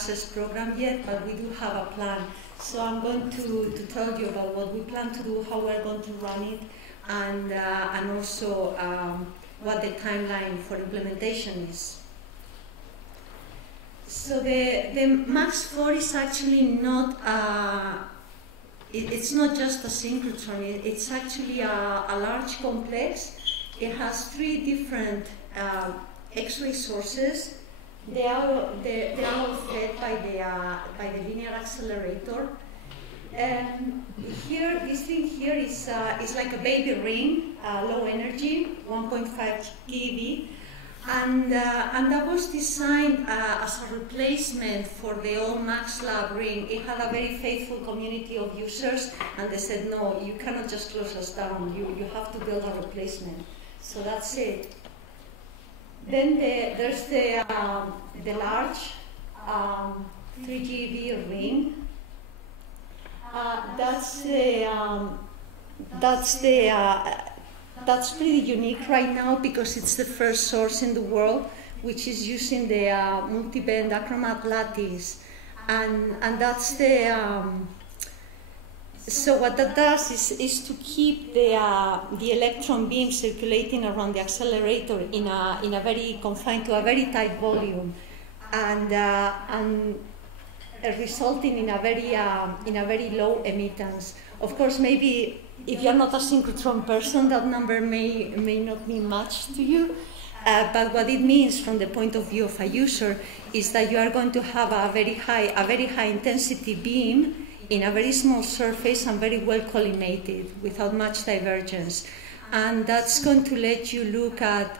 access program yet, but we do have a plan. So I'm going to tell you about what we plan to do, how we're going to run it, and also what the timeline for implementation is. So the MAX 4 is actually not it's not just a synchrotron, it's actually a large complex. It has 3 different X-ray sources. They are all fed by the linear accelerator. And here, this thing here is like a baby ring, low energy, 1.5 GeV. And that was designed as a replacement for the old MaxLab ring. It had a very faithful community of users, and they said, no, you cannot just close us down. You have to build a replacement. So that's it. Then there's the large 3 GeV ring. That's pretty unique right now because it's the first source in the world which is using the multi-band achromat lattice, and that's the. So what that does is to keep the electron beam circulating around the accelerator in a very confined to a very tight volume, and resulting in a very low emittance. Of course, maybe if you're not a synchrotron person, that number may not mean much to you. But what it means from the point of view of a user is that you are going to have a very high intensity beam in a very small surface and very well collimated without much divergence. And that's going to let you look at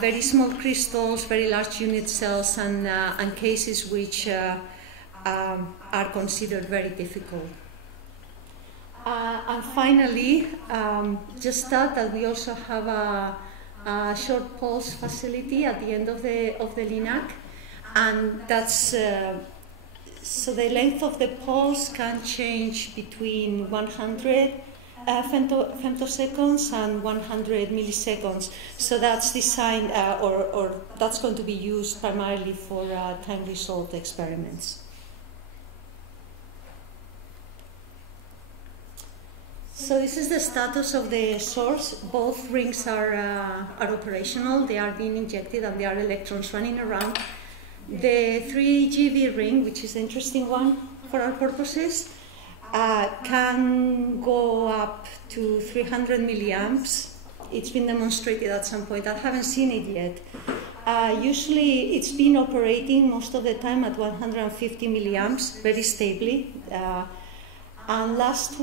very small crystals, very large unit cells, and cases which are considered very difficult. And finally, just that we also have a short pulse facility at the end of the LINAC, and that's so the length of the pulse can change between 100 femtoseconds and 100 milliseconds. So that's designed, or that's going to be used primarily for time result experiments. So this is the status of the source. Both rings are operational. They are being injected and there are electrons running around. The 3 GeV ring, which is the interesting one for our purposes, can go up to 300 milliamps. It's been demonstrated at some point. I haven't seen it yet. Usually it's been operating most of the time at 150 milliamps, very stably. And last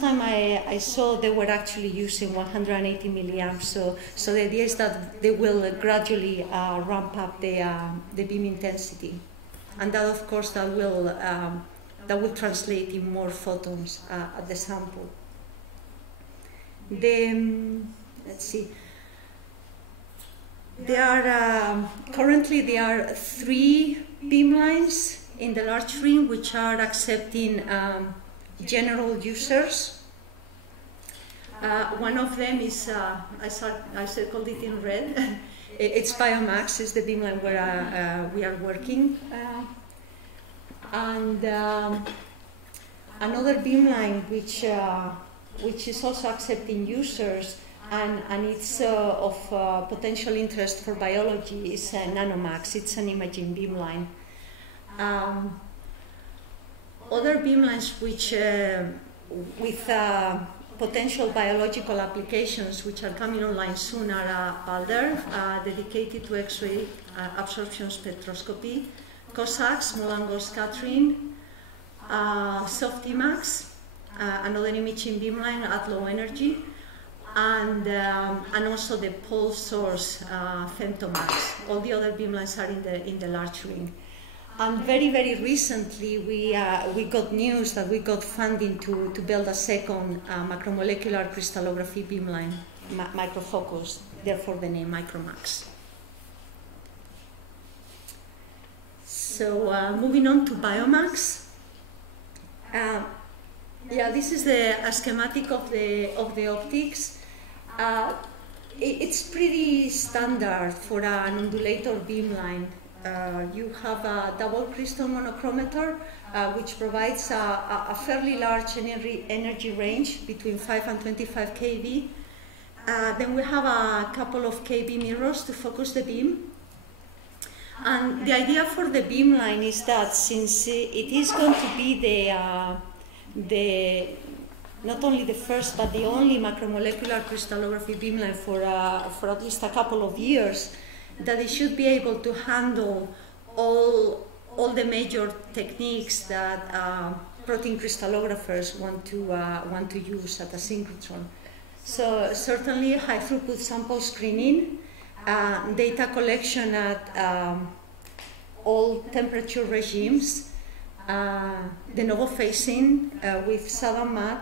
time I saw they were actually using 180 milliamps. So the idea is that they will gradually ramp up the beam intensity, and that of course that will translate in more photons at the sample. Let's see. Currently there are 3 beamlines in the large ring which are accepting general users. One of them is, I circled it in red. It's BioMax, is the beamline where we are working. And another beamline which is also accepting users and it's of potential interest for biology is NanoMax. It's an imaging beamline. Other beamlines which with potential biological applications which are coming online soon are Balder, dedicated to X-ray absorption spectroscopy, COSAC, small angle scattering, SoftImax, another imaging beamline at low energy, and also the pulse source FemtoMax. All the other beamlines are in the large ring. And very, very recently, we got news that we got funding to build a second macromolecular crystallography beamline, microfocus, therefore the name Micromax. So moving on to BioMax. Yeah, this is a schematic of the optics. It's pretty standard for an undulator beamline. you have a double crystal monochromator, which provides a fairly large energy range between 5 and 25 kV. Then we have a couple of kV mirrors to focus the beam. And the idea for the beamline is that since it is going to be not only the first but the only macromolecular crystallography beamline for at least a couple of years, that it should be able to handle all the major techniques that protein crystallographers want to use at a synchrotron. So certainly high throughput sample screening, data collection at all temperature regimes, de novo phasing with SADA MAT,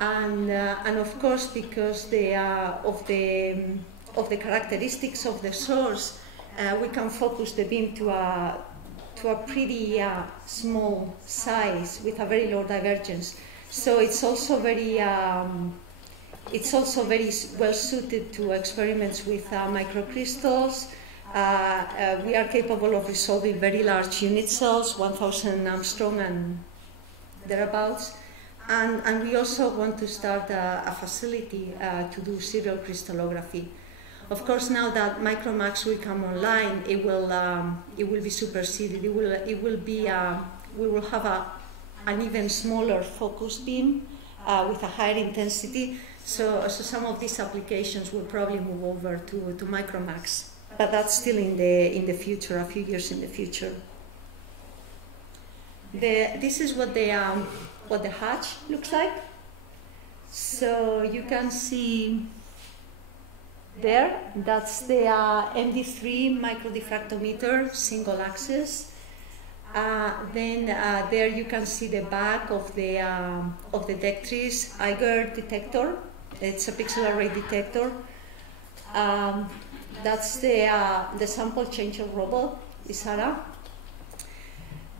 and of course, because of the characteristics of the source, we can focus the beam to a pretty small size with a very low divergence. So it's also very well suited to experiments with microcrystals. We are capable of resolving very large unit cells, 1,000 Armstrong and thereabouts. And we also want to start a facility to do serial crystallography. Of course, now that Micromax will come online, it will be superseded. We will have an even smaller focus beam with a higher intensity. So some of these applications will probably move over to Micromax, but that's still in the future, a few years in the future. This is what the hatch looks like. So you can see there, that's the MD3 microdiffractometer, single axis. Then there you can see the back of the Dectris Eiger detector. It's a pixel array detector. That's the sample changer robot, Isara.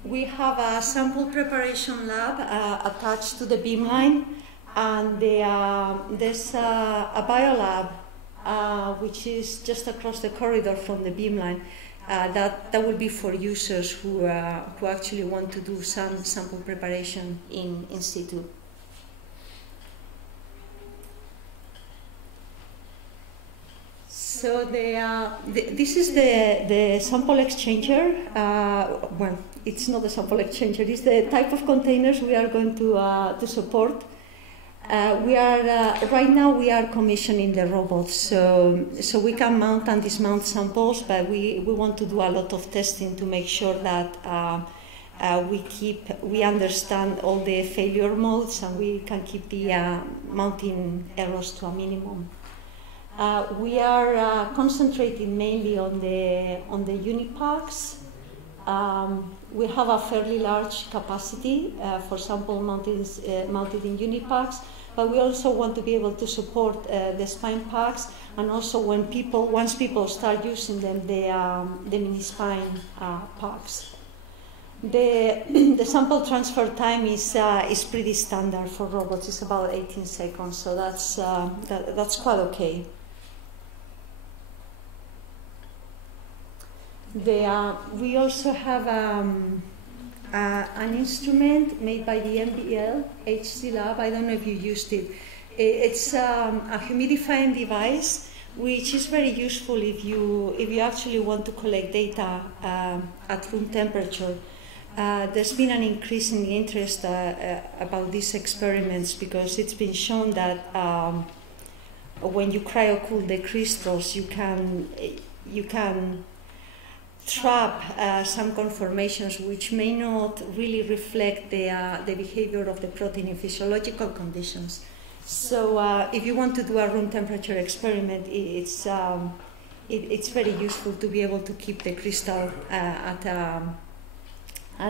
We have a sample preparation lab attached to the beamline, and there's a biolab which is just across the corridor from the beamline. That will be for users who actually want to do some sample preparation in situ. So this is the sample exchanger. Well, it's not a sample exchanger. It's the type of containers we are going to support. Right now we are commissioning the robots, so we can mount and dismount samples, but we want to do a lot of testing to make sure that we understand all the failure modes and we can keep the mounting errors to a minimum. We are concentrating mainly on the Unipax. We have a fairly large capacity for sample mounted in Unipax, but we also want to be able to support the spine packs, and also once people start using them, the mini spine packs. The sample transfer time is pretty standard for robots. It's about 18 seconds, so that's quite okay. We also have an instrument made by the MBL HC Lab. I don't know if you used it. It's a humidifying device, which is very useful if you actually want to collect data at room temperature. There's been an increase in interest about these experiments because it's been shown that when you cryocool the crystals, you can trap some conformations which may not really reflect the behavior of the protein in physiological conditions. So if you want to do a room temperature experiment, it's very useful to be able to keep the crystal at an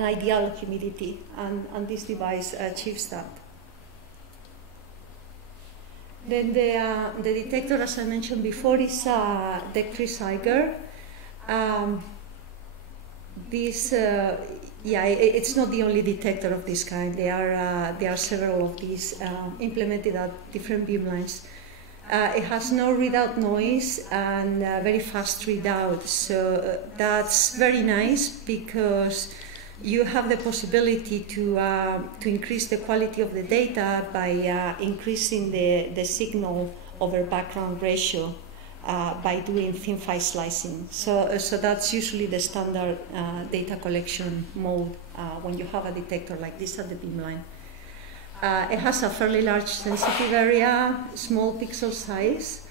ideal humidity, and this device achieves that. Then the detector, as I mentioned before, is Dectris Eiger. It's not the only detector of this kind. There are several of these implemented at different beamlines. It has no readout noise and very fast readout. So that's very nice because you have the possibility to increase the quality of the data by increasing the signal over background ratio by doing thin file slicing. So that's usually the standard data collection mode when you have a detector like this at the beamline. It has a fairly large sensitive area, small pixel size,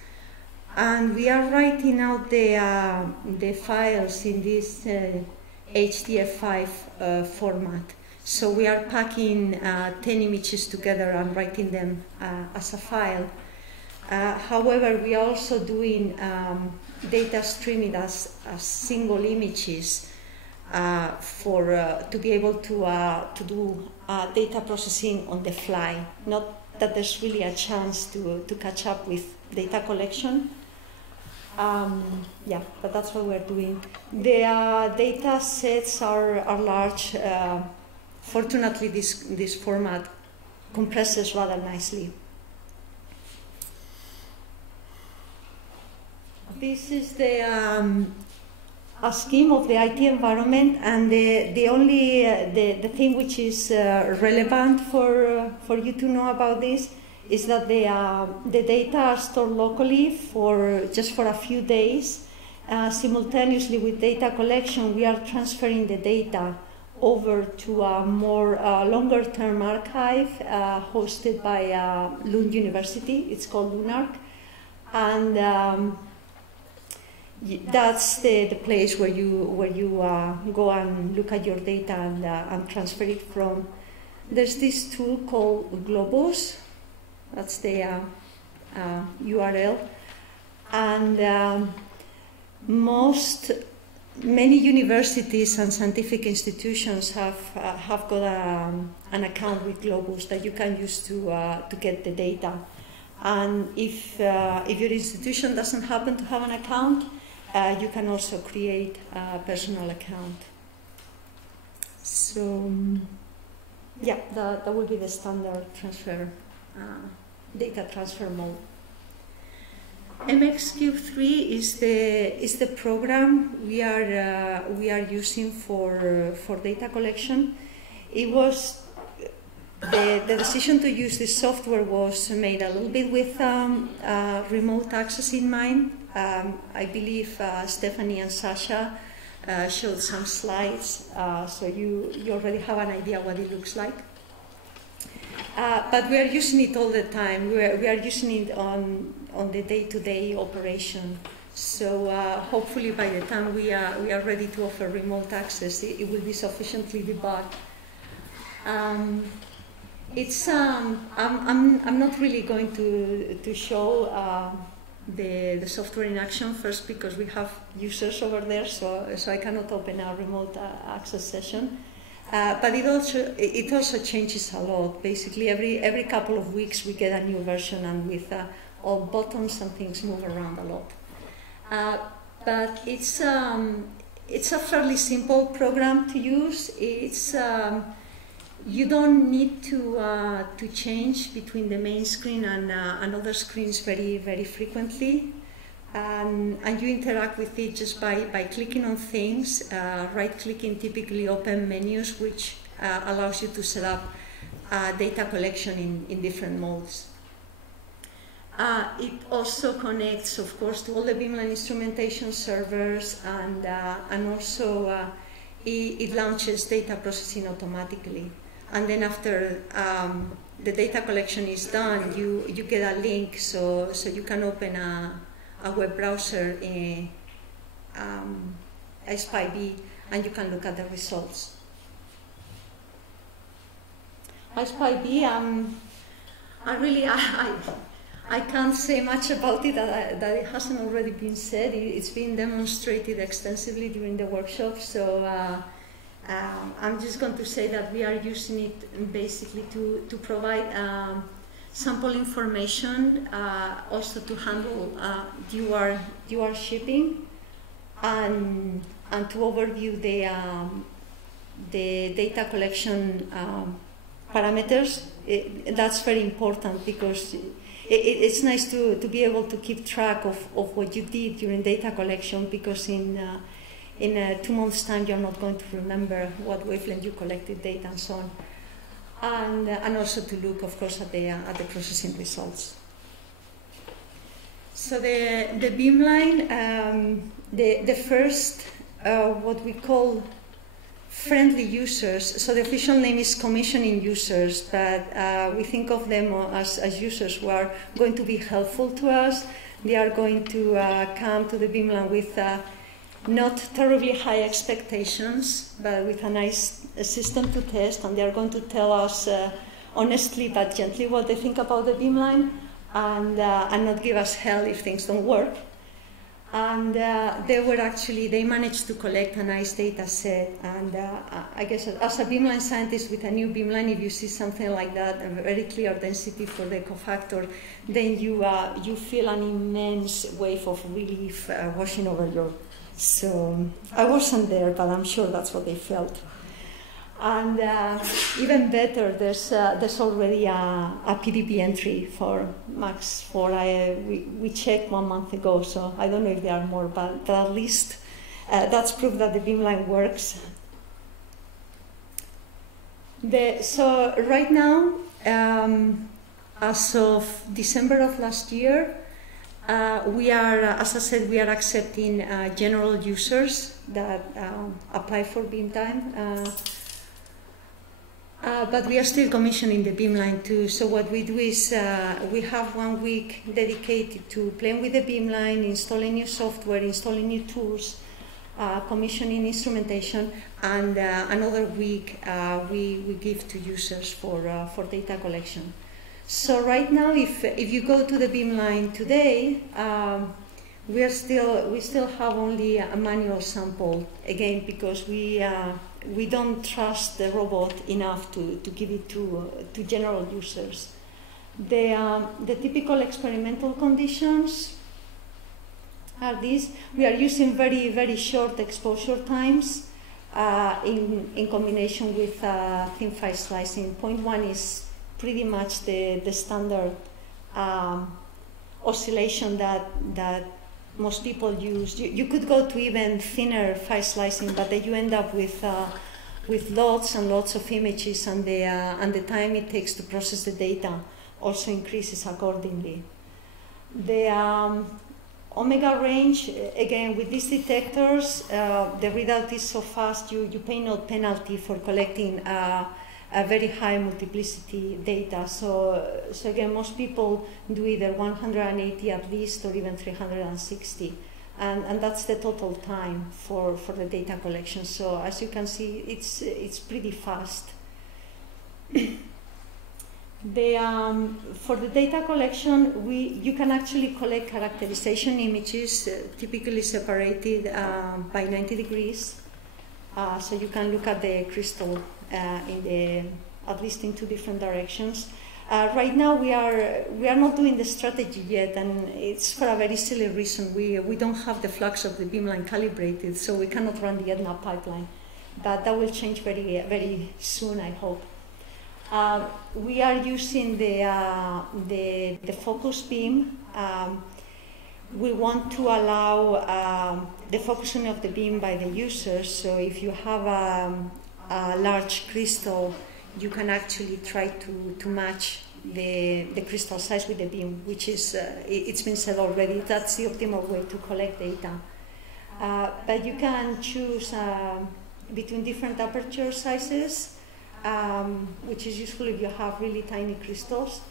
and we are writing out the files in this HDF5 format. So we are packing 10 images together and writing them as a file. However, we are also doing data streaming as single images to be able to do data processing on the fly. Not that there's really a chance to catch up with data collection. Yeah, but that's what we're doing. The data sets are large. Fortunately, this format compresses rather nicely. This is the a scheme of the IT environment, and the only the thing which is relevant for you to know about this is that the data are stored locally just for a few days. Simultaneously with data collection, we are transferring the data over to a more longer-term archive hosted by Lund University. It's called LUNARC, and that's the place where you go and look at your data and transfer it from. There's this tool called Globus. That's the URL, and many universities and scientific institutions have got an account with Globus that you can use to get the data. And if your institution doesn't happen to have an account, you can also create a personal account. So yeah, that will be the standard transfer data transfer mode. MXCube3 is the program we are using for data collection. It was the decision to use this software was made a little bit with remote access in mind. I believe Stephanie and Sasha showed some slides, so you already have an idea what it looks like. But we are using it all the time. We are using it on the day-to-day operation. So hopefully by the time we are ready to offer remote access, it will be sufficiently debugged. I'm not really going to show the software in action first because we have users over there, so I cannot open a remote access session. But it also changes a lot. Basically, every couple of weeks we get a new version, and with all buttons and things move around a lot. But it's a fairly simple program to use. You don't need to change between the main screen and other screens very, very frequently. And you interact with it just by clicking on things, right-clicking typically open menus, which allows you to set up data collection in different modes. It also connects, of course, to all the beamline instrumentation servers, and also it launches data processing automatically. And then after the data collection is done, you get a link, so you can open a web browser in SPI-B, and you can look at the results. SPI-B, I can't say much about it that it hasn't already been said. It's been demonstrated extensively during the workshop, so I'm just going to say that we are using it basically to provide sample information, also to handle UR shipping, and to overview the data collection parameters. That's very important because it's nice to be able to keep track of what you did during data collection, because in 2 months' time you're not going to remember what wavelength you collected data and so on. And also to look, of course, at the processing results. So the beamline, the first what we call friendly users. So the official name is commissioning users, but we think of them as users who are going to be helpful to us. They are going to come to the beamline with not terribly high expectations, but with a nice system to test, and they are going to tell us honestly but gently what they think about the beamline, and not give us hell if things don't work. And they managed to collect a nice data set. And I guess as a beamline scientist with a new beamline, if you see something like that, a very clear density for the cofactor, then you feel an immense wave of relief washing over you. So I wasn't there, but I'm sure that's what they felt. And even better, there's already a PDB entry for Max 4. We checked 1 month ago, so I don't know if there are more, but at least that's proof that the beamline works. So right now, as of December of last year, we are, as I said, we are accepting general users that apply for BeamTime. But we are still commissioning the beamline too. So what we do is we have 1 week dedicated to playing with the beamline, installing new software, installing new tools, commissioning instrumentation, and another week we give to users for data collection. So right now, if you go to the beamline today, we still have only a manual sample, again, because we don't trust the robot enough to give it to general users. The typical experimental conditions are these. We are using very, very short exposure times in combination with thin file slicing. 0.1 is pretty much the standard oscillation that most people use. You could go to even thinner file slicing, but then you end up with lots and lots of images, and the time it takes to process the data also increases accordingly. The omega range, again, with these detectors, the readout is so fast you pay no penalty for collecting a very high multiplicity data. So again, most people do either 180 at least or even 360. And that's the total time for the data collection. So as you can see, it's pretty fast. For the data collection, you can actually collect characterization images, typically separated by 90 degrees. So you can look at the crystal at least in 2 different directions. Right now we are not doing the strategy yet, and it's for a very silly reason. We don't have the flux of the beamline calibrated, so we cannot run the EDNA pipeline. But that will change very, very soon, I hope. We are using the focus beam. We want to allow the focusing of the beam by the user. So if you have a large crystal, you can actually try to match the crystal size with the beam, which is, it's been said already, that's the optimal way to collect data. But you can choose between different aperture sizes, which is useful if you have really tiny crystals.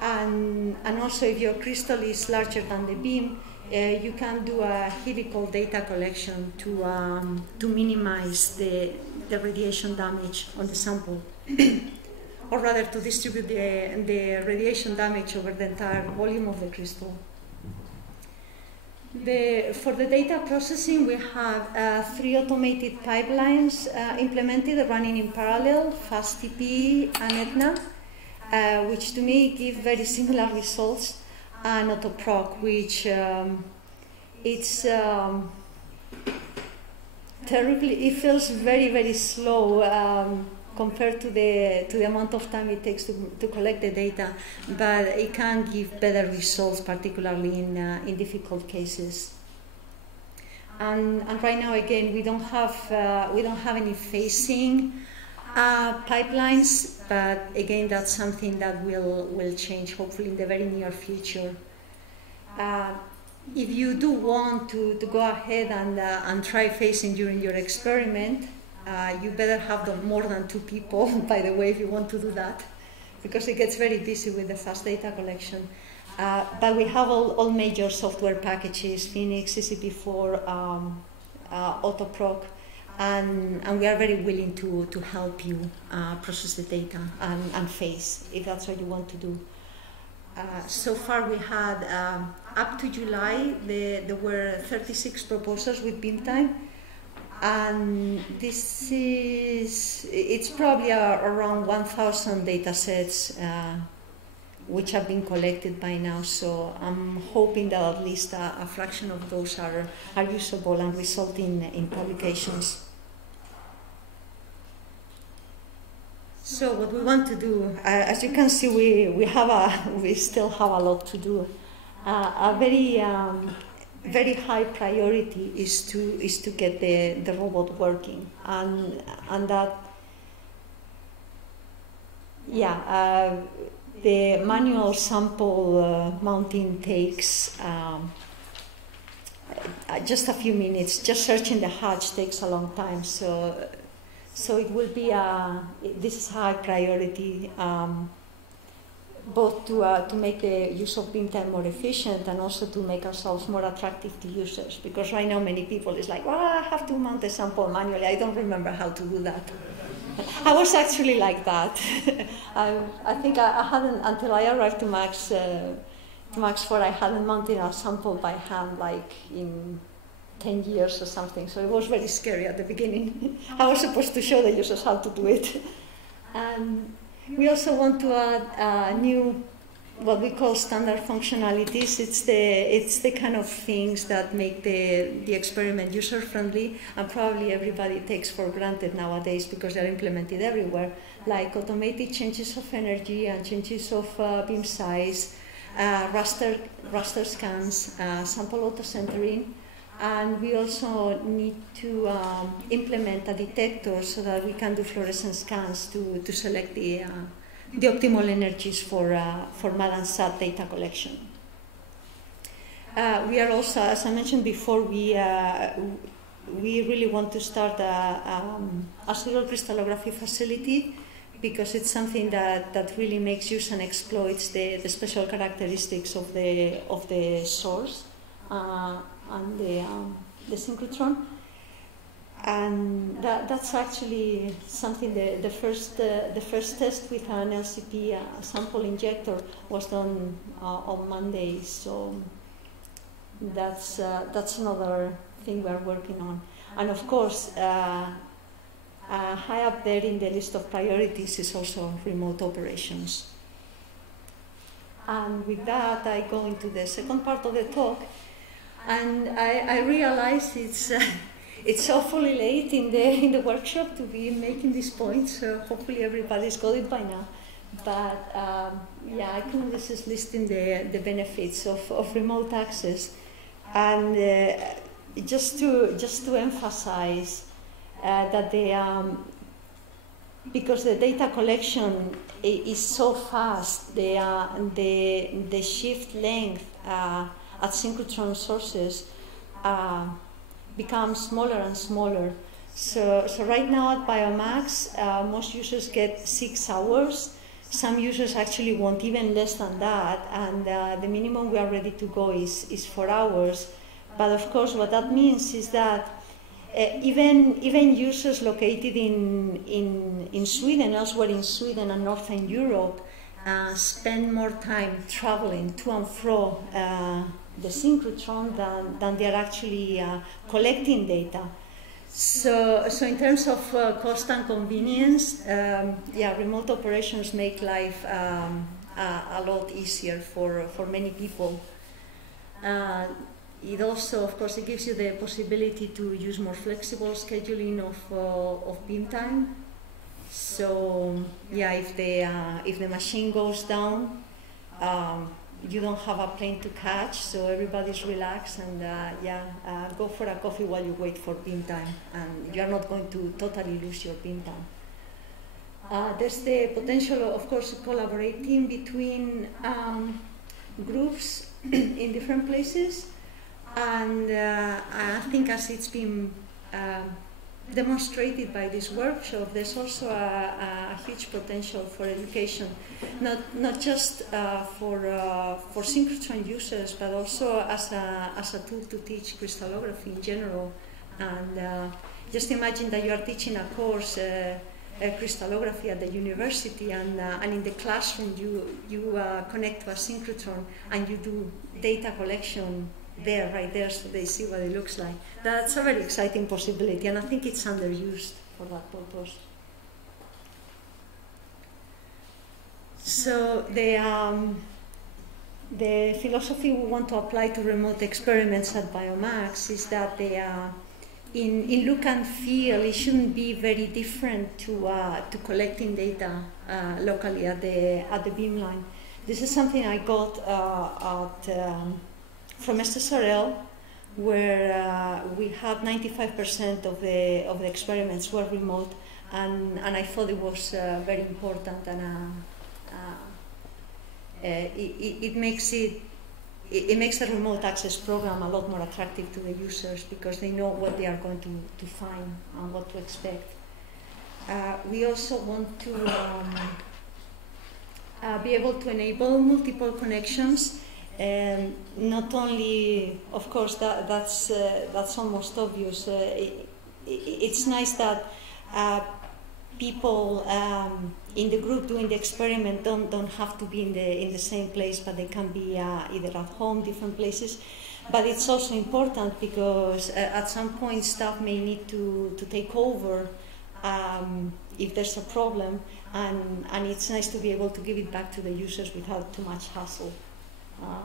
And also if your crystal is larger than the beam, you can do a helical data collection to minimize the radiation damage on the sample, or rather to distribute the radiation damage over the entire volume of the crystal. For the data processing, we have 3 automated pipelines implemented, running in parallel, FastTP and EDNA, which to me give very similar results, and AutoProc, which it's terribly, it feels very, very slow. compared to the amount of time it takes to collect the data, but it can give better results, particularly in difficult cases. And right now, again, we don't have any phasing pipelines, but again, that's something that will change hopefully in the very near future. If you do want to go ahead and try phasing during your experiment, you better have more than 2 people, by the way, if you want to do that, because it gets very busy with the fast data collection. But we have all major software packages, Phoenix, CCP4, Autoproc, and we are very willing to help you process the data and phase, if that's what you want to do. So far we had, up to July, there were 36 proposals with beam time, and it's probably around 1,000 data sets which have been collected by now, so I'm hoping that at least a fraction of those are usable and result in publications. So what we want to do, as you can see, we still have a lot to do. A very high priority is to get the robot working, and that, the manual sample mounting takes just a few minutes. Just searching the hatch takes a long time, so it will be this is high priority, both to make the use of beam time more efficient and also to make ourselves more attractive to users. Because right now many people is like, well, I have to mount the sample manually. I don't remember how to do that. I was actually like that. I think I hadn't, until I arrived to Max 4, I hadn't mounted a sample by hand like in 10 years or something, so it was very scary at the beginning. I was supposed to show the users how to do it. And we also want to add new, what we call standard functionalities. It's the kind of things that make the experiment user-friendly, and probably everybody takes for granted nowadays because they're implemented everywhere, like automated changes of energy and changes of beam size, raster scans, sample auto-centering. And we also need to implement a detector so that we can do fluorescence scans to select the optimal energies for MAD and SAT data collection. We are also, as I mentioned before, we really want to start a serial crystallography facility, because it's something that really makes use and exploits the special characteristics of the source and the synchrotron. And that's actually something. The first test with an LCP sample injector was done on Monday. So that's another thing we're working on. And of course, high up there in the list of priorities is also remote operations. And with that, I go into the second part of the talk, and I realize it's awfully late in the workshop to be making these points, so hopefully everybody's got it by now. But I couldn't resist listing the benefits of remote access, and just to emphasize that because the data collection is so fast, the shift length at synchrotron sources becomes smaller and smaller. So right now at Biomax, most users get 6 hours. Some users actually want even less than that, and the minimum we are ready to go is 4 hours. But of course, what that means is that even users located in Sweden, elsewhere in Sweden and Northern Europe, spend more time traveling to and fro the synchrotron than they are actually collecting data. So in terms of cost and convenience, remote operations make life a lot easier for many people. It also, of course, it gives you the possibility to use more flexible scheduling of beam time. So yeah, if the machine goes down, you don't have a plane to catch, so everybody's relaxed and go for a coffee while you wait for beam time, and you're not going to totally lose your beam time. There's the potential, of course, collaborating between groups in different places, and I think as it's been demonstrated by this workshop, there's also a huge potential for education, not just for synchrotron users, but also as a tool to teach crystallography in general. And just imagine that you are teaching a course, crystallography at the university, and in the classroom you connect to a synchrotron and you do data collection there, right there, so they see what it looks like. That's a very exciting possibility, and I think it's underused for that purpose. So the philosophy we want to apply to remote experiments at Biomax is that in look and feel, it shouldn't be very different to collecting data locally at the beamline. This is something I got from SSRL, where we had 95% of the experiments were remote, and I thought it was very important, and it makes the remote access program a lot more attractive to the users, because they know what they are going to find and what to expect. We also want to be able to enable multiple connections. Not only, of course, that's almost obvious. It's nice that people in the group doing the experiment don't have to be in the same place, but they can be either at home, different places. But it's also important because at some point staff may need to take over if there's a problem, and it's nice to be able to give it back to the users without too much hassle.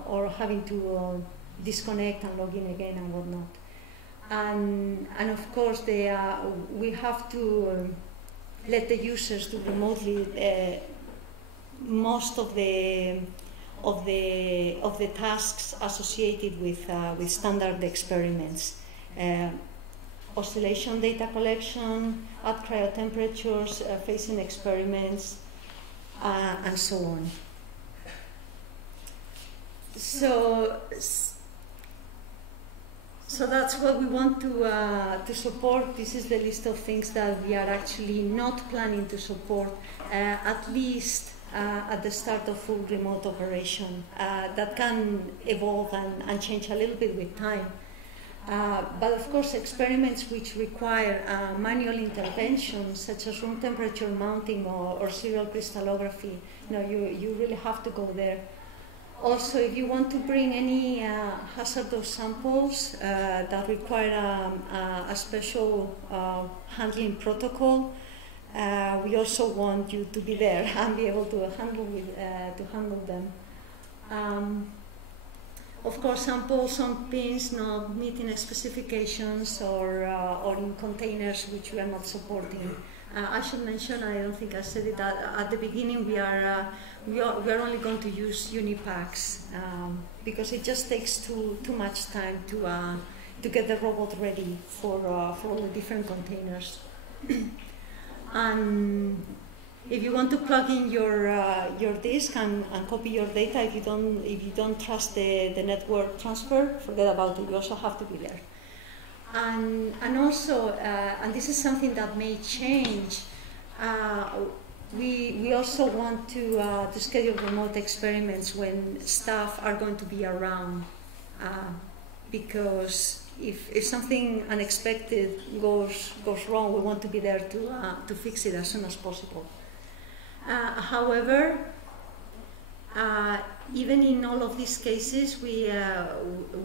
Or having to disconnect and log in again and whatnot. And of course, we have to let the users do remotely most of the tasks associated with standard experiments. Oscillation data collection, at cryotemperatures, phasing experiments, and so on. So that's what we want to support. This is the list of things that we are actually not planning to support, at least at the start of full remote operation. That can evolve and change a little bit with time. But of course, experiments which require manual intervention, such as room temperature mounting or serial crystallography, you really have to go there. Also, if you want to bring any hazardous samples that require a special handling protocol, we also want you to be there and be able to handle them. Of course, samples on pins not meeting specifications or in containers which we are not supporting. I should mention, I don't think I said it, that at the beginning we are only going to use unipacks because it just takes too much time to get the robot ready for all the different containers. And if you want to plug in your disk and copy your data, if you don't trust the network transfer, forget about it. You also have to be there. And also, and this is something that may change, we also want to schedule remote experiments when staff are going to be around, because if something unexpected goes wrong, we want to be there to fix it as soon as possible. However, even in all of these cases, we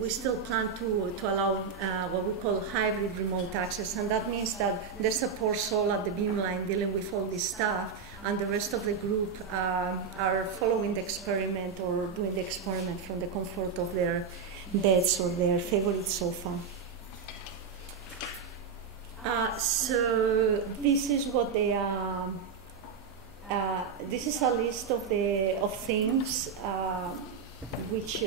still plan to allow what we call hybrid remote access, and that means that there's a poor soul at the beamline dealing with all this stuff, and the rest of the group are following the experiment or doing the experiment from the comfort of their beds or their favorite sofa. So this is what they this is a list of things which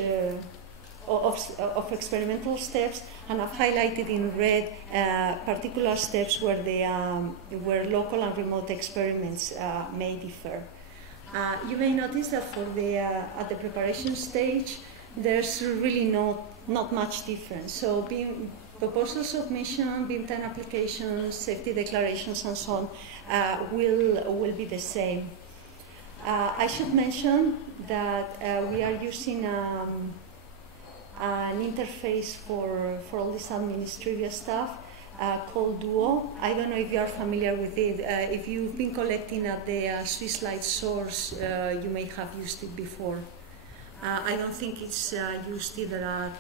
of experimental steps, and I've highlighted in red particular steps where local and remote experiments may differ. You may notice that for at the preparation stage, there's really not much difference. So proposal submission, beam-time applications, safety declarations, and so on will be the same. I should mention that we are using an interface for all this administrative stuff called Duo. I don't know if you are familiar with it. If you've been collecting at the Swiss Light source, you may have used it before. I don't think it's used either at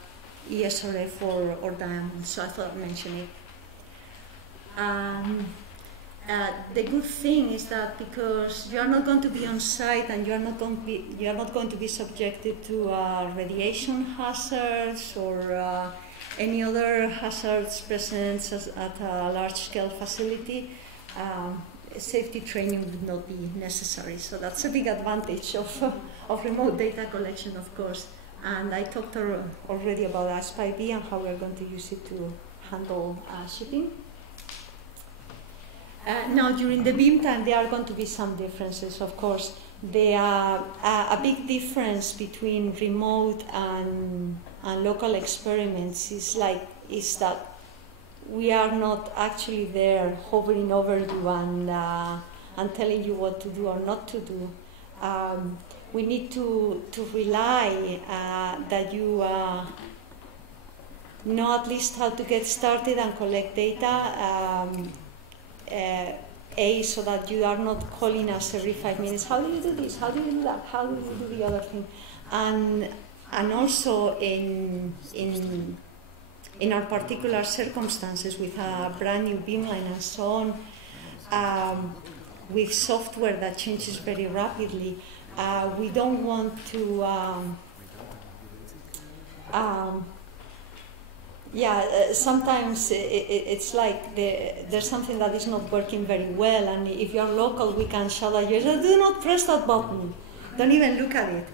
ESRF or Diamond, so I thought I'd mention it. The good thing is that because you are not going to be on site and you are not going to be subjected to radiation hazards or any other hazards present at a large-scale facility, safety training would not be necessary. So that's a big advantage of remote data collection, of course. And I talked already about ASPIB and how we're going to use it to handle shipping. Now, during the beam time, there are going to be some differences, of course. There are a big difference between remote and local experiments is that we are not actually there hovering over you and telling you what to do or not to do. We need to rely that you know at least how to get started and collect data. So that you are not calling us every 5 minutes, how do you do this, how do you do that, how do you do the other thing? And also in our particular circumstances with a brand new beamline and so on, with software that changes very rapidly, we don't want to sometimes it's like there's something that is not working very well, and if you're local, we can shout at you, do not press that button, don't even look at it.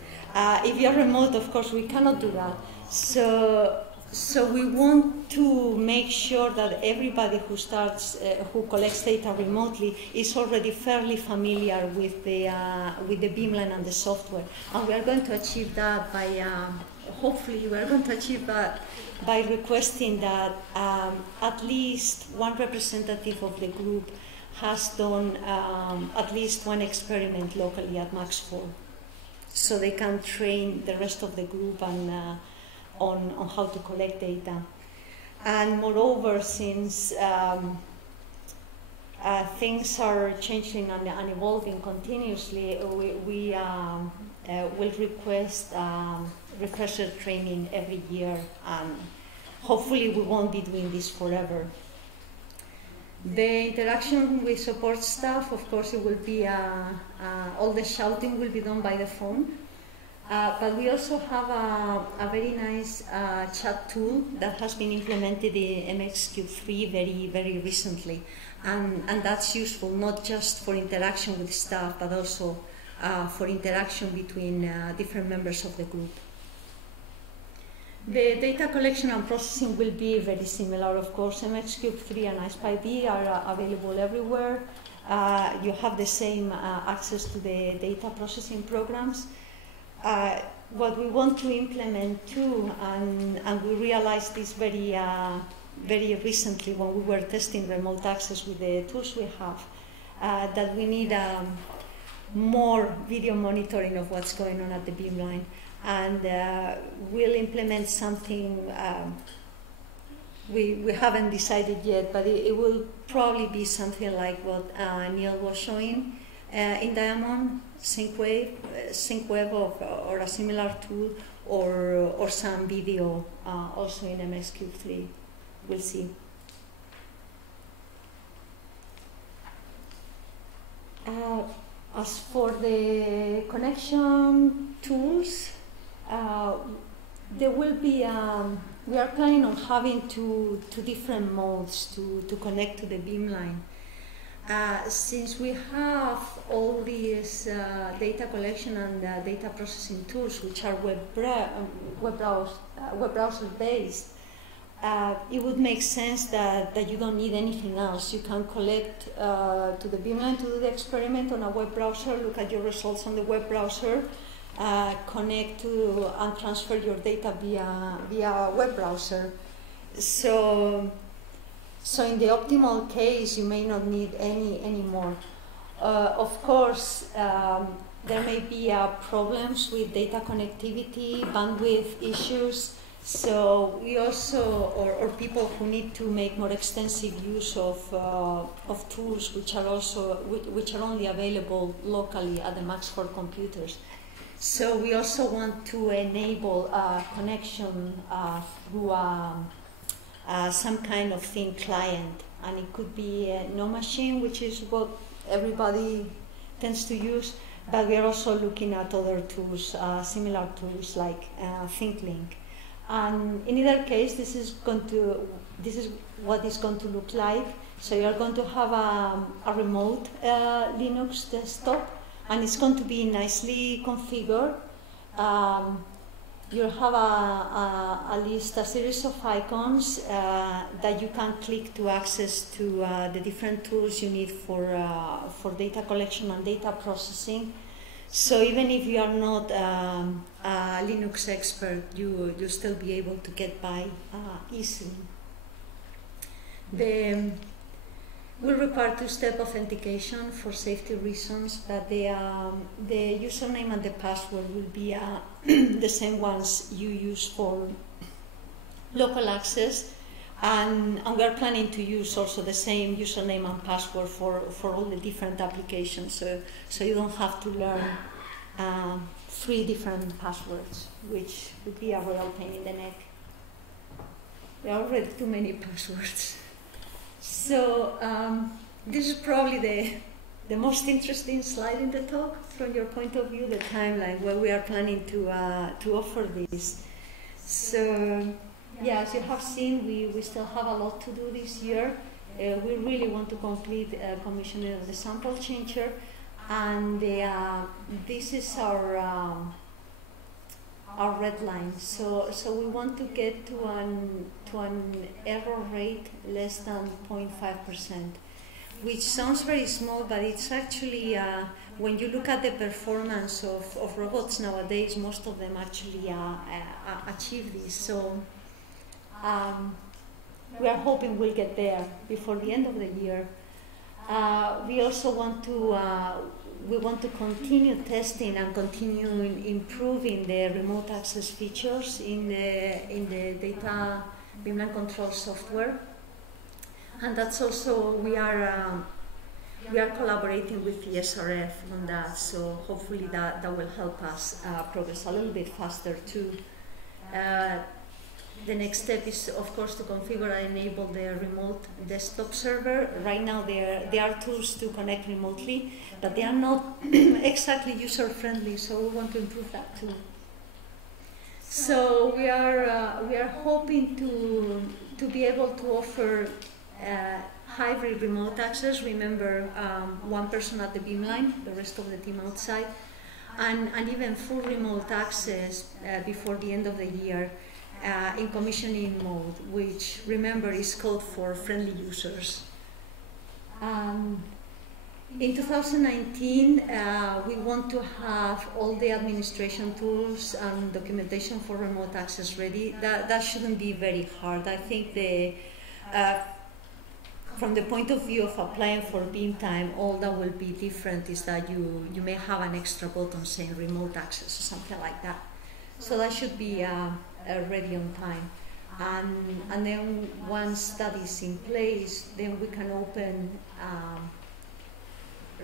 If you're remote, of course, we cannot do that. So we want to make sure that everybody who collects data remotely is already fairly familiar with the beamline and the software, and we are going to achieve that by hopefully we are going to achieve that by requesting that at least one representative of the group has done at least one experiment locally at Max 4, so they can train the rest of the group on how to collect data. And moreover, since things are changing and evolving continuously, we will request refresher training every year, and hopefully we won't be doing this forever. The interaction with support staff, of course, it will be all the shouting will be done by the phone, but we also have a very nice chat tool that has been implemented in MXQ3 very recently, and that's useful not just for interaction with staff, but also for interaction between different members of the group. The data collection and processing will be very similar, of course. MXQ3 and ASPIB are available everywhere. You have the same access to the data processing programs. What we want to implement too, and we realized this very recently when we were testing remote access with the tools we have, that we need more video monitoring of what's going on at the beamline. And we'll implement something, we haven't decided yet, but it will probably be something like what Neil was showing in Diamond, SyncWeb or a similar tool, or some video also in MSQ3. We'll see. As for the connection tools, there will be we are planning on having two different modes to connect to the beamline. Since we have all these data collection and data processing tools, which are web browser based, it would make sense that you don't need anything else. You can collect to the beamline to do the experiment on a web browser, look at your results on the web browser, connect to and transfer your data via web browser. So in the optimal case, you may not need any more. Of course, there may be problems with data connectivity, bandwidth issues. So we also, or people who need to make more extensive use of tools which are only available locally at the Max4 computers. So we also want to enable connection through some kind of thin client, and it could be no machine, which is what everybody tends to use, but we are also looking at other tools, similar tools like ThinkLink. And in either case, this is what it's going to look like. So you are going to have a remote Linux desktop, and it's going to be nicely configured. You'll have a series of icons that you can click to access to the different tools you need for data collection and data processing. So even if you are not a Linux expert, you'll still be able to get by easily. We'll require two-step authentication for safety reasons, but the username and the password will be the same ones you use for local access, and we are planning to use also the same username and password for all the different applications, so you don't have to learn 3 different passwords, which would be a real pain in the neck. There are already too many passwords. So this is probably the most interesting slide in the talk from your point of view, the timeline where we are planning to offer this. So yeah, as you have seen, we still have a lot to do this year. We really want to complete commissioning of the sample changer, and this is our red line. So we want to get to an error rate less than 0.5%, which sounds very small, but it's actually, when you look at the performance of robots nowadays, most of them actually achieve this. So we are hoping we'll get there before the end of the year. We also want to continue testing and continue improving the remote access features in the data beamline control software, and that's also we are collaborating with the SRF on that. So hopefully that will help us progress a little bit faster too. The next step is, of course, to configure and enable the remote desktop server. Right now, there are tools to connect remotely, but they are not exactly user-friendly, so we want to improve that too. So we are hoping to be able to offer hybrid remote access. Remember, one person at the beamline, the rest of the team outside, and even full remote access before the end of the year. In commissioning mode, which, remember, is code for friendly users. In 2019, we want to have all the administration tools and documentation for remote access ready. That shouldn't be very hard. I think from the point of view of applying for beam time, all that will be different is that you may have an extra button saying remote access or something like that. So that should be ready on time, and then once that is in place, then we can open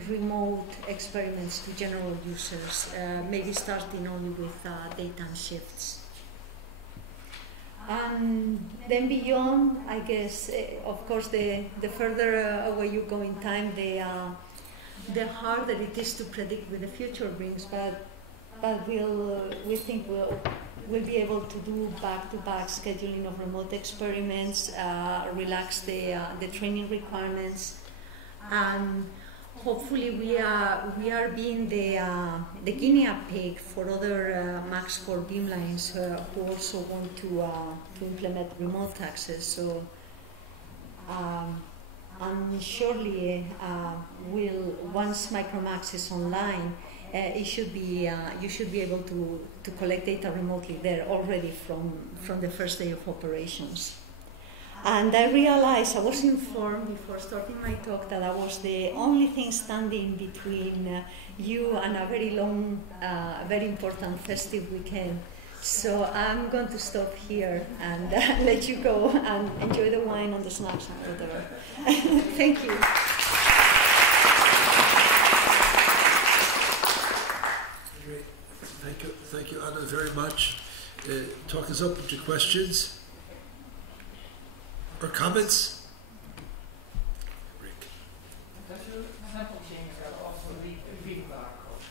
remote experiments to general users, maybe starting only with data and shifts. And then beyond, I guess, of course, the further away you go in time, the harder it is to predict what the future brings. But but we think we'll be able to do back-to-back scheduling of remote experiments, relax the training requirements, and hopefully we are being the guinea pig for other Max4 beamlines who also want to implement remote access. So and surely once Micromax is online, you should be able to collect data remotely there already from the first day of operations. And I realized, I was informed before starting my talk that I was the only thing standing between you and a very long, very important festive weekend. So I'm going to stop here and let you go and enjoy the wine and the snacks and whatever. Thank you. Great. Thank you, Anna, very much. Talk us up to questions or comments. Rick. Does your sample change also read barcode?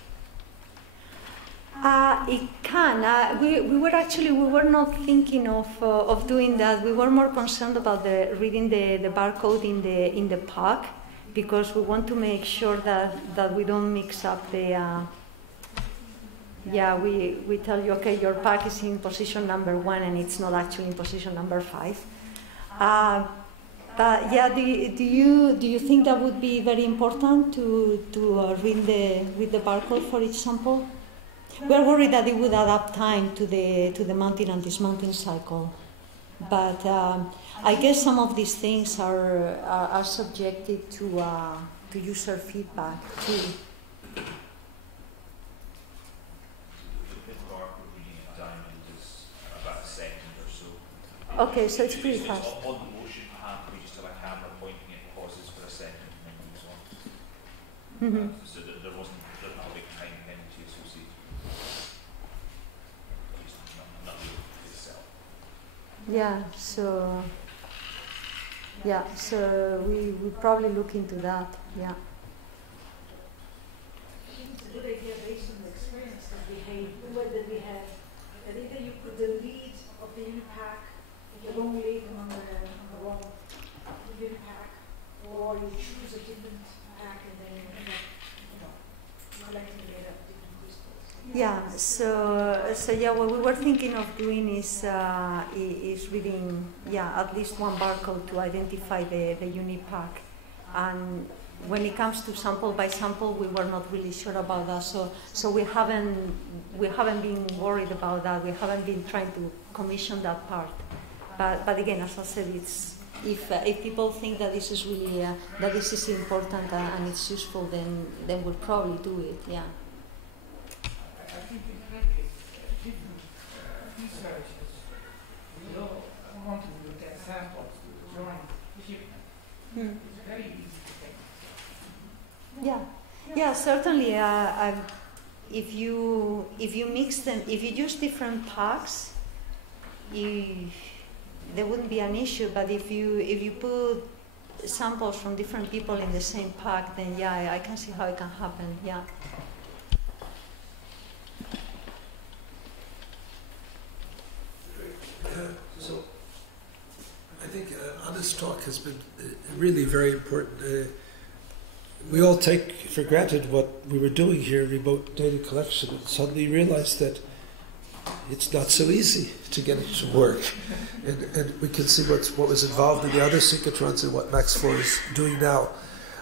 It can. We were not thinking of doing that. We were more concerned about reading the barcode in the pack, because we want to make sure that we don't mix up the. We tell you, okay, your pack is in position number 1 and it's not actually in position number 5. But yeah, do you think that would be very important to read the barcode for each sample? We're worried that it would add up time to the mounting and dismounting cycle, but I guess some of these things are subjected to user feedback too. Okay, so it's pretty fast. On the motion hand, we just have a camera pointing at pauses for a second and then moves on. So that there wasn't a big time penalty associated. Just not the itself. So we probably look into that. Yeah. It's a good idea based on the experience that we have. That either you put the lead of the unipack, the wrong lead on the wrong unipack, or you choose a different pack and then you end up collecting data of different crystals. Yeah. So what we were thinking of doing is reading at least one barcode to identify the unipack, and when it comes to sample by sample, we were not really sure about that. So we haven't been worried about that. We haven't been trying to commission that part. But again, as I said, it's if people think that this is really that this is important and it's useful, then we'll probably do it. Yeah. I think in practice, different researchers will want to do their samples to join shipment. It's very easy to take. Yeah, certainly. If you mix them, if you use different packs, there wouldn't be an issue. But if you put samples from different people in the same pack, then I can see how it can happen. Yeah. So I think Anna's talk has been really very important. We all take for granted what we were doing here, remote data collection, and suddenly realized that it's not so easy to get it to work. And we can see what was involved in the other synchrotrons and what Max4 is doing now.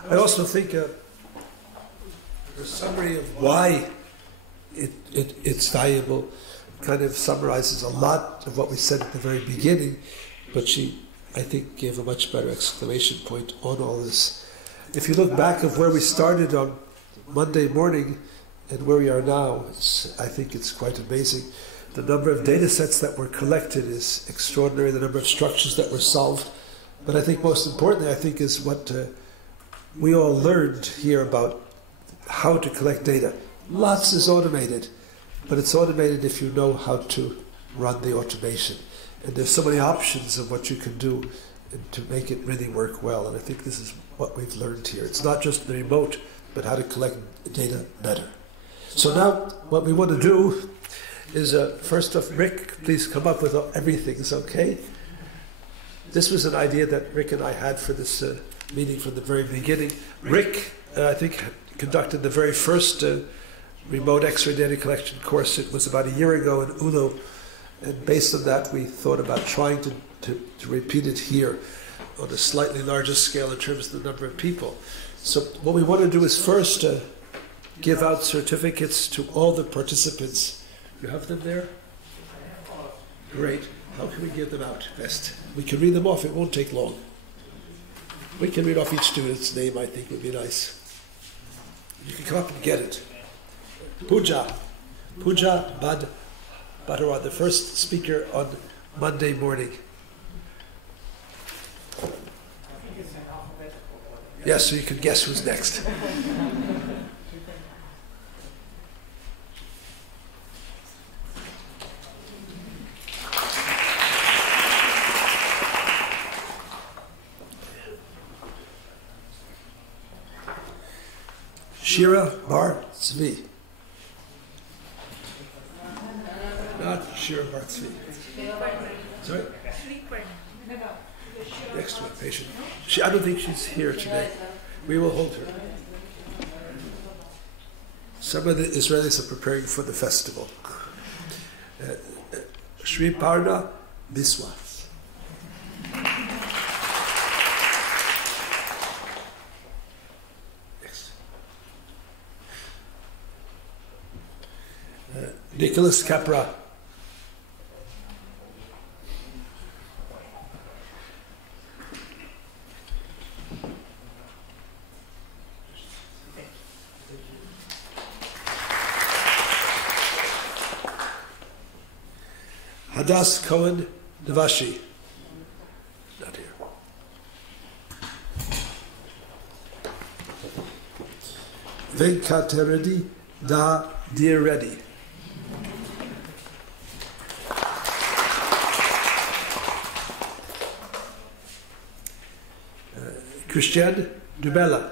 I also think a summary of why it's valuable kind of summarizes a lot of what we said at the very beginning, but she, I think, gave a much better exclamation point on all this. If you look back of where we started on Monday morning and where we are now, I think it's quite amazing. The number of data sets that were collected is extraordinary, the number of structures that were solved. But I think most importantly, is what we all learned here about how to collect data. Lots is automated, but it's automated if you know how to run the automation. And there's so many options of what you can do to make it really work well. And I think this is what we've learned here. It's not just the remote, but how to collect data better. So now what we want to do is, first off, Rick, please come up with everything's okay. This was an idea that Rick and I had for this meeting from the very beginning. Rick, I think, conducted the very first remote X-ray data collection course. It was about a year ago in UNO, and based on that we thought about trying to repeat it here on a slightly larger scale in terms of the number of people. So what we want to do is first give out certificates to all the participants. You have them there? Great. How can we give them out best? We can read them off, it won't take long. We can read off each student's name, I think would be nice. You can come up and get it. Pooja Bhattara, the first speaker on Monday morning. Yes, so you can guess who's next. Shira Bar Tzvi. Not Shira Bar Tzvi. Sorry? Next to a patient. I don't think she's here today. We will hold her. Some of the Israelis are preparing for the festival. Shri Parna Biswas. Yes. Nicholas Capra. Hadas Cohen Navashi. Not here. Venkatereddy Da Dear Reddy. Christian Dubella.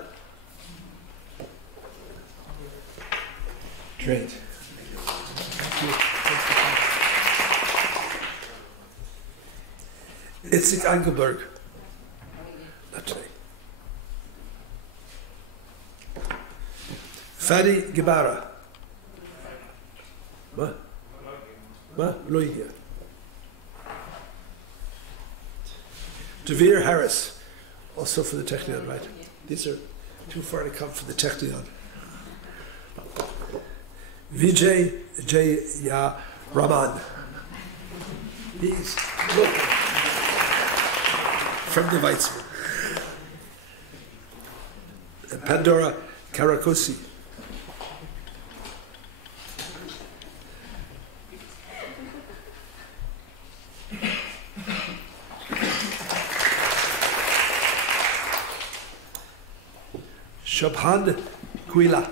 Great. Itzik Engelberg. Not today. Fadi Gibara. Loy here. Devere Harris. Also for the Technion, right? These are too far to come for the Technion. Vijay J. Raman. He's local. From the Weizmann. Pandora Karakosi. Shobhan Kuila.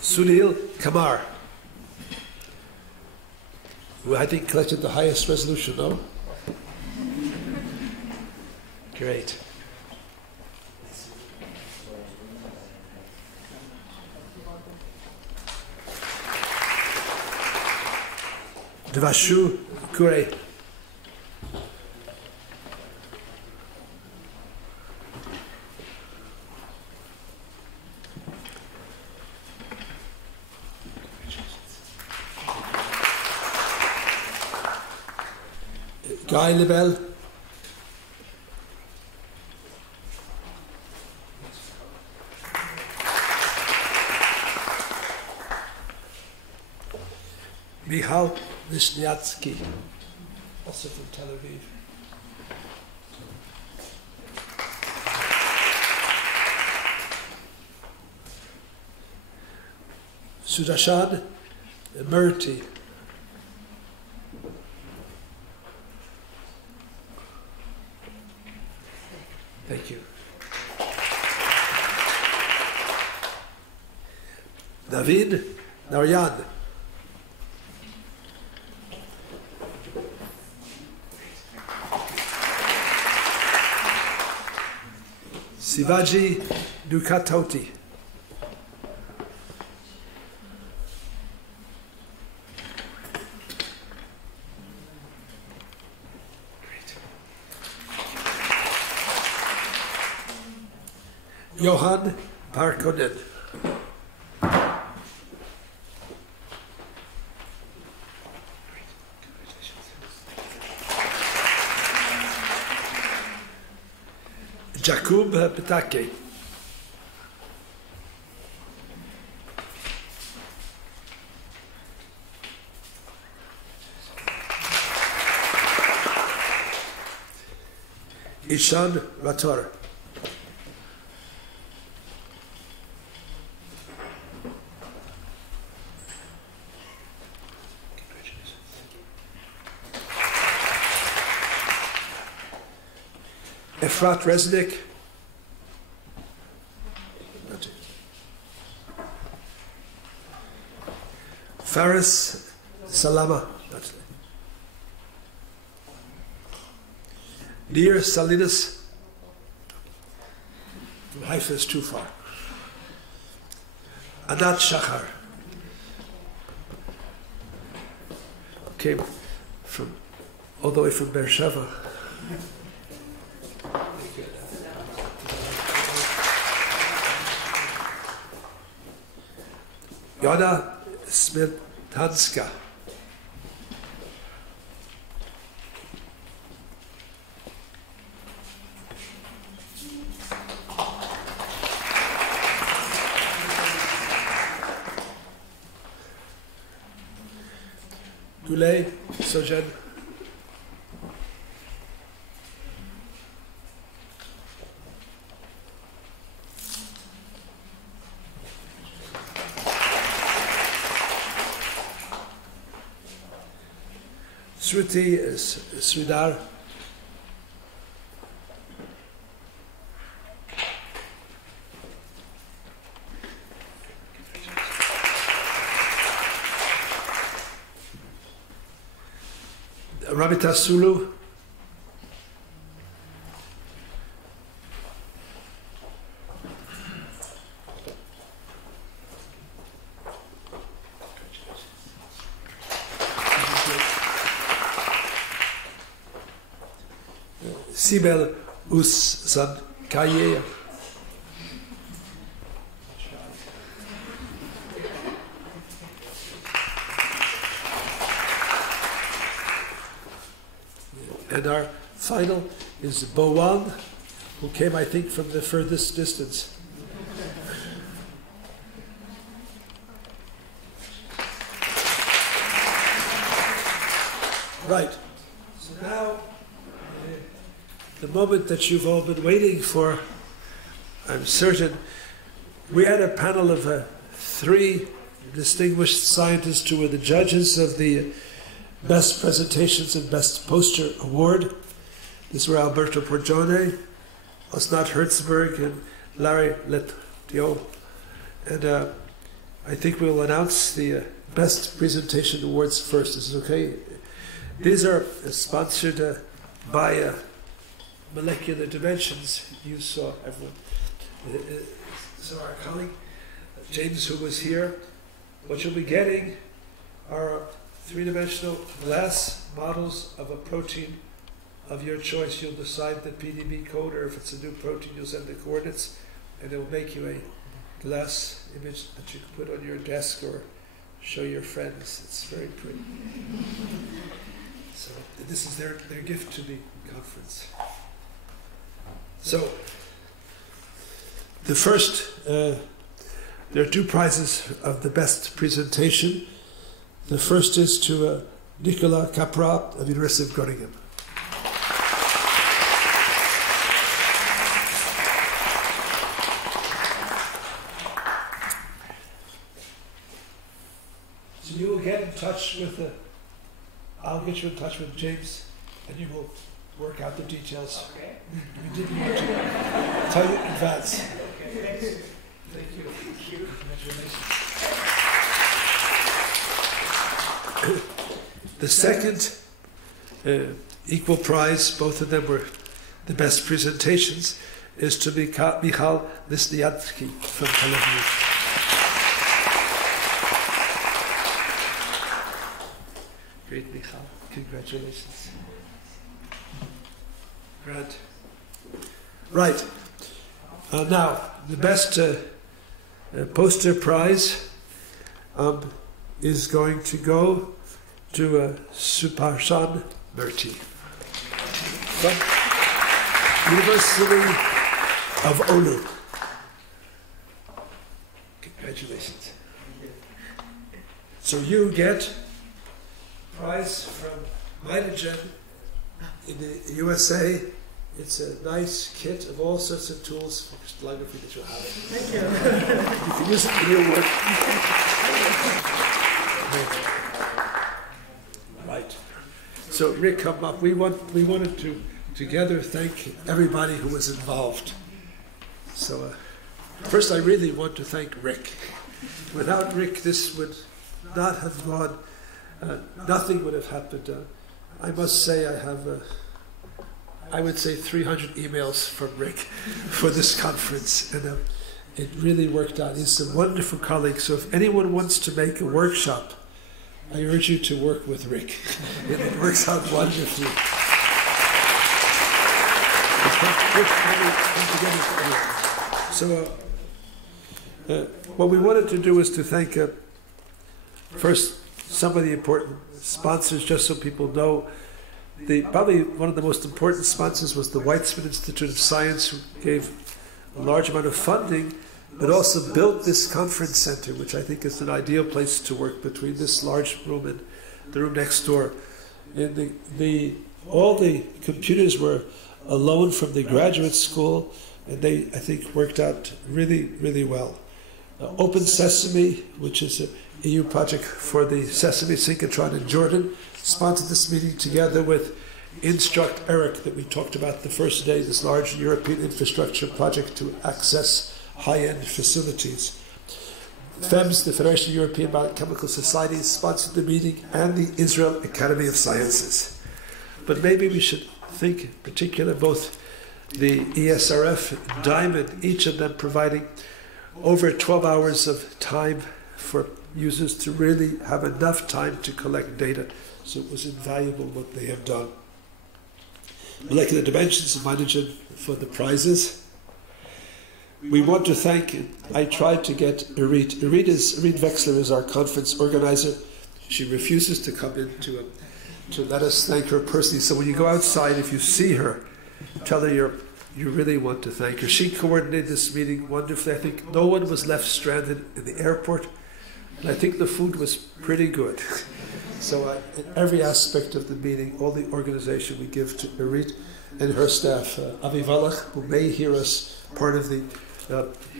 Sunil Kamar, who I think collected the highest resolution, no? Great. Devashu Kure. Guy Lebel. Michal Wisniewski, also from Tel Aviv. Sudashan Murti. Thank you. David Narayan. Sivaji Dukatoti. Johan Parkonen. Jakub Petake. Ishan Rator. Efrat Resnick. Faris Salama. Nir Salinas. From Haifa is too far. Anat Shachar. Came from all the way from Beersheba. Yona Smetanska. Goulet Sojan. Shruti is Sridhar. Ramita Sulu. Sibel Ussan Kaye. And our final is Bowan, who came, I think, from the furthest distance. Right. So now, the moment that you've all been waiting for, I'm certain. We had a panel of 3 distinguished scientists who were the judges of the Best Presentations and Best Poster Award. These were Alberto Porgione, Osnat Hertzberg, and Larry Letio. And I think we'll announce the Best Presentation Awards first. Is this okay? These are sponsored by Molecular Dimensions. You saw everyone. So our colleague, James, who was here, what you'll be getting are 3-dimensional glass models of a protein of your choice. You'll decide the PDB code, or if it's a new protein, you'll send the coordinates, and it will make you a glass image that you can put on your desk or show your friends. It's very pretty. So this is their gift to the conference. So the first, there are 2 prizes of the best presentation. The first is to Nicola Capra of the University of Groningen. So you will get in touch with I'll get you in touch with James, and you will work out the details. Okay. We didn't want to tell you in advance. Okay, thanks. Thank you. Thank you. Congratulations. The second equal prize, both of them were the best presentations, is to Michal Lisniansky from Tel Aviv. Great, Michal. Congratulations. Grant. Right. Now, the best poster prize is going to go to Suparshan Murti from University of Oulu. Congratulations. So you get prize from Weizmann in the USA. It's a nice kit of all sorts of tools for crystallography that you'll have it. Thank you. You can use it in your work. Right. So Rick, come up. We wanted to together thank everybody who was involved. So first I really want to thank Rick. Without Rick this would not have gone, nothing would have happened. I must say I have I would say 300 emails from Rick for this conference, and it really worked out. He's a wonderful colleague, so if anyone wants to make a workshop, I urge you to work with Rick. It works out wonderfully. So what we wanted to do is to thank first some of the important sponsors, just so people know. Probably one of the most important sponsors was the Weizmann Institute of Science, who gave a large amount of funding, but also built this conference center, which I think is an ideal place to work between this large room and the room next door. And all the computers were a loan from the graduate school, and they, I think, worked out really, really well. Open Sesame, which is an EU project for the Sesame Synchrotron in Jordan, sponsored this meeting together with Instruct-ERIC that we talked about the first day, this large European infrastructure project to access high-end facilities. FEMS, the Federation of European Biochemical Societies, sponsored the meeting, and the Israel Academy of Sciences. But maybe we should think in particular both the ESRF and Diamond, each of them providing over 12 hours of time for users to really have enough time to collect data. So it was invaluable what they have done. Molecular Dimensions and Minogen for the prizes. We want to thank, I tried to get Irit. Irit Wexler is our conference organizer. She refuses to come in to let us thank her personally. So when you go outside, if you see her, tell her you really want to thank her. She coordinated this meeting wonderfully. I think no one was left stranded in the airport. And I think the food was pretty good. So in every aspect of the meeting, all the organization we give to Irit and her staff. Avi Valach, who may hear us, part of the,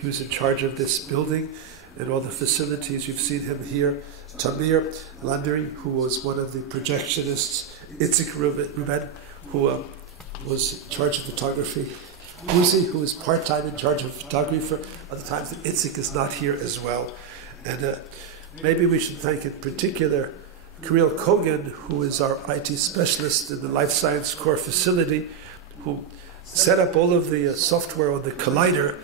who's in charge of this building and all the facilities. You've seen him here. Tamir Landry, who was one of the projectionists. Itzik Ruben, who was in charge of photography. Uzi, who is part-time in charge of photography for other times. Itzik is not here as well. And maybe we should thank in particular Kirill Kogan, who is our IT specialist in the Life Science Core facility, who set up all of the software on the Collider,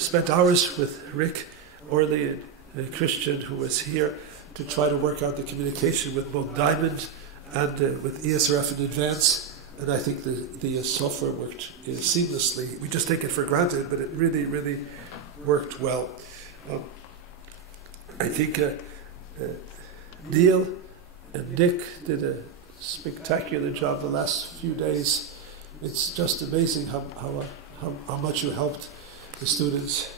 spent hours with Rick, Orly, and Christian, who was here, to try to work out the communication with both Diamond and with ESRF in advance. And I think the software worked seamlessly. We just take it for granted, but it really, really worked well. I think Neil and Nick did a spectacular job the last few days. It's just amazing how much you helped the students,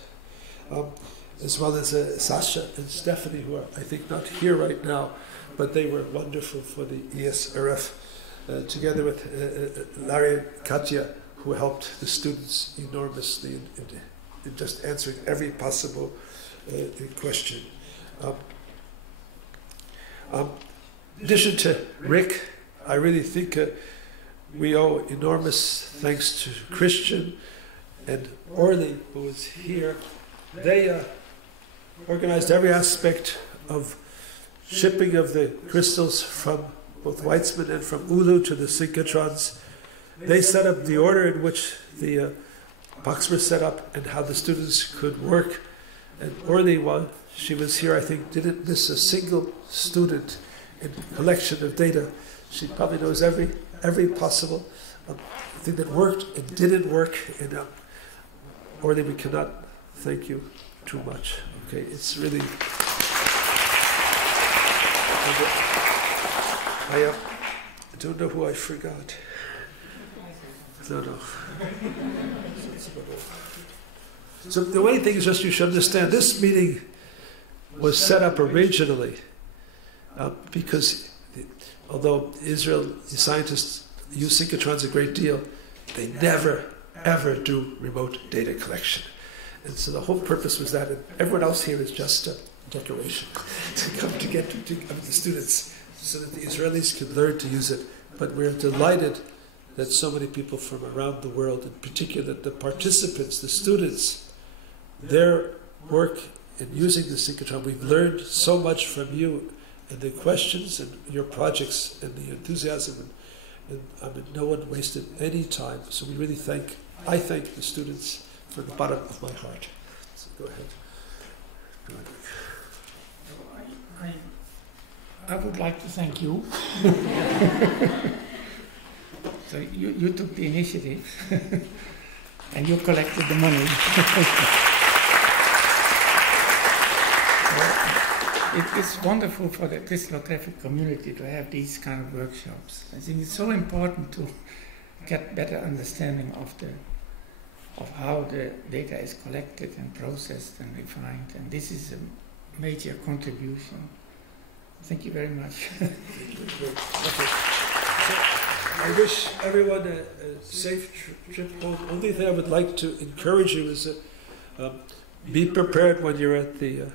as well as Sasha and Stephanie, who are, I think, not here right now, but they were wonderful for the ESRF, together with Larry and Katya, who helped the students enormously in just answering every possible question. In addition to Rick, I really think we owe enormous thanks to Christian and Orly, who is here. They organized every aspect of shipping of the crystals from both Weizmann and from Ulu to the Synchrotrons. They set up the order in which the box were set up and how the students could work. And Orly, while she was here, I think, didn't miss a single student in collection of data. She probably knows every possible thing that worked and didn't work. And Orly, we cannot thank you too much. Okay, it's really. I don't know who I forgot. No. So the main thing is just you should understand this meeting was set up originally because although Israel scientists use synchrotrons a great deal, they never ever do remote data collection. And so the whole purpose was that, and everyone else here is just a decoration to come to get to the students so that the Israelis could learn to use it. But we're delighted that so many people from around the world, in particular the participants, the students, their work in using the synchrotron, we've learned so much from you and the questions and your projects and the enthusiasm. And I mean, no one wasted any time. So we really I thank the students from the bottom of my heart. So go ahead. I would like to thank you. So you took the initiative and you collected the money. It's wonderful for the crystallographic community to have these kind of workshops. I think it's so important to get better understanding of how the data is collected and processed and refined, and this is a major contribution. Thank you very much. I wish everyone a safe trip home. Only thing I would like to encourage you is be prepared when you're at the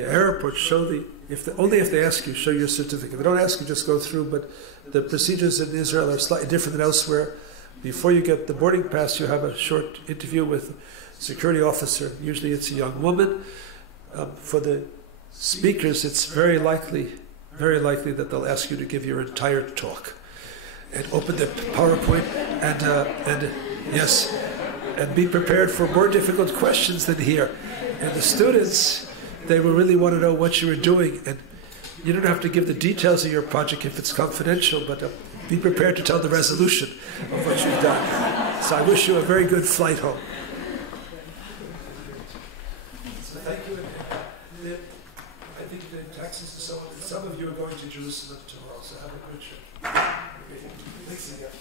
airport. Only if they ask you, show your certificate. If they don't ask you, just go through. But the procedures in Israel are slightly different than elsewhere. Before you get the boarding pass, you have a short interview with a security officer. Usually it's a young woman. For the speakers, it's very likely that they'll ask you to give your entire talk and open the PowerPoint and yes, and be prepared for more difficult questions than here. And the students, they will really want to know what you are doing, and you don't have to give the details of your project if it's confidential, but be prepared to tell the resolution of what you've done. So I wish you a very good flight home. So thank you. I think the taxis and so on, some of you are going to Jerusalem tomorrow, so have a good trip. Thanks again.